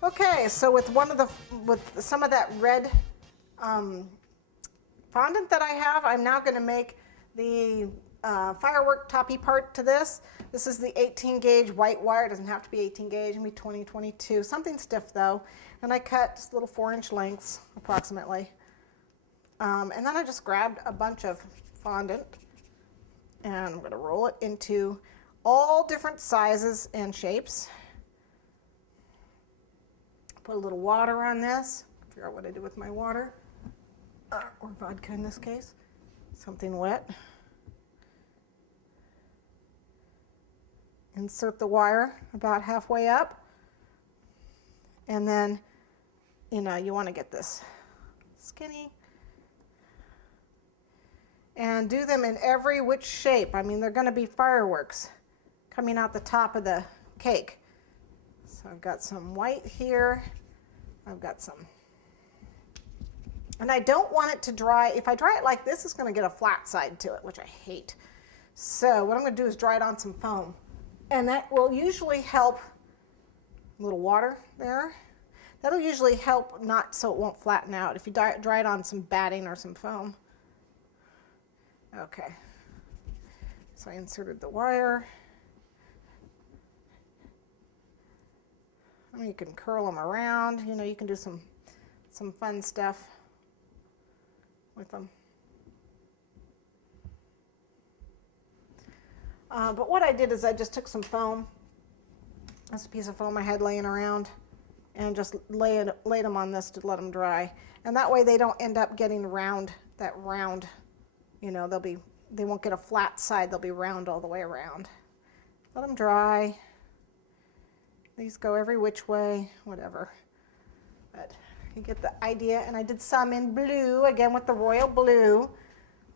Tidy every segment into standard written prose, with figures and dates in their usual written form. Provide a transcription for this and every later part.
Okay, so with some of that red fondant that I have, I'm now going to make the firework toppy part to this. This is the 18 gauge white wire. It doesn't have to be 18 gauge, it can be 20, 22, something stiff though. And I cut just little 4-inch lengths approximately. And then I just grabbed a bunch of fondant and I'm going to roll it into all different sizes and shapes. Put a little water on this. Figure out what I do with my water, or vodka in this case. Something wet. Insert the wire about halfway up, and then you want to get this skinny and do them in every which shape. I mean, they're going to be fireworks coming out the top of the cake. So I've got some white here. I've got some, and I don't want it to dry. If I dry it like this, it's going to get a flat side to it, which I hate. So what I'm going to do is dry it on some foam. And that will usually help, a little water there. That'll usually help not so it won't flatten out if you dry it on some batting or some foam. Okay, so I inserted the wire. I mean, you can curl them around, you can do some fun stuff with them. But what I did is I just took some foam, that's a piece of foam I had laying around, and just laid them on this to let them dry. And that way they don't end up getting round, they won't get a flat side, they'll be round all the way around. Let them dry. These go every which way, whatever. But you get the idea. And I did some in blue, again with the royal blue.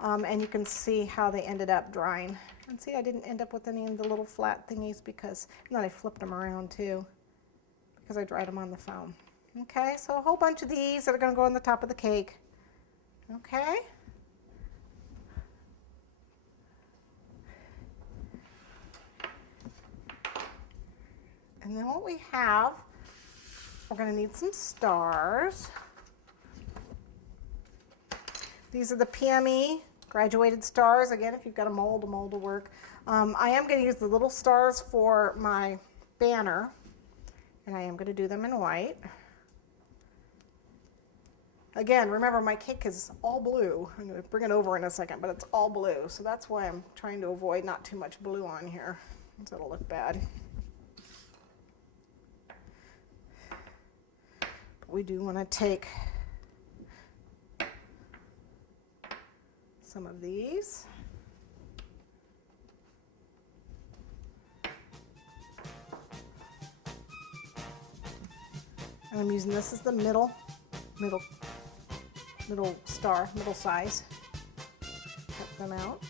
And you can see how they ended up drying. And see, I didn't end up with any of the little flat thingies and then I flipped them around too, because I dried them on the foam. Okay, so a whole bunch of these that are going to go on the top of the cake. Okay. And then what we have, we're going to need some stars. These are the PME graduated stars. Again, if you've got a mold will work. I am going to use the little stars for my banner, and I am going to do them in white. Again, remember my cake is all blue. I'm going to bring it over in a second, but it's all blue, so that's why I'm trying to avoid not too much blue on here, so it'll look bad. But we do want to take some of these. And I'm using this as the middle star, middle size. Cut them out.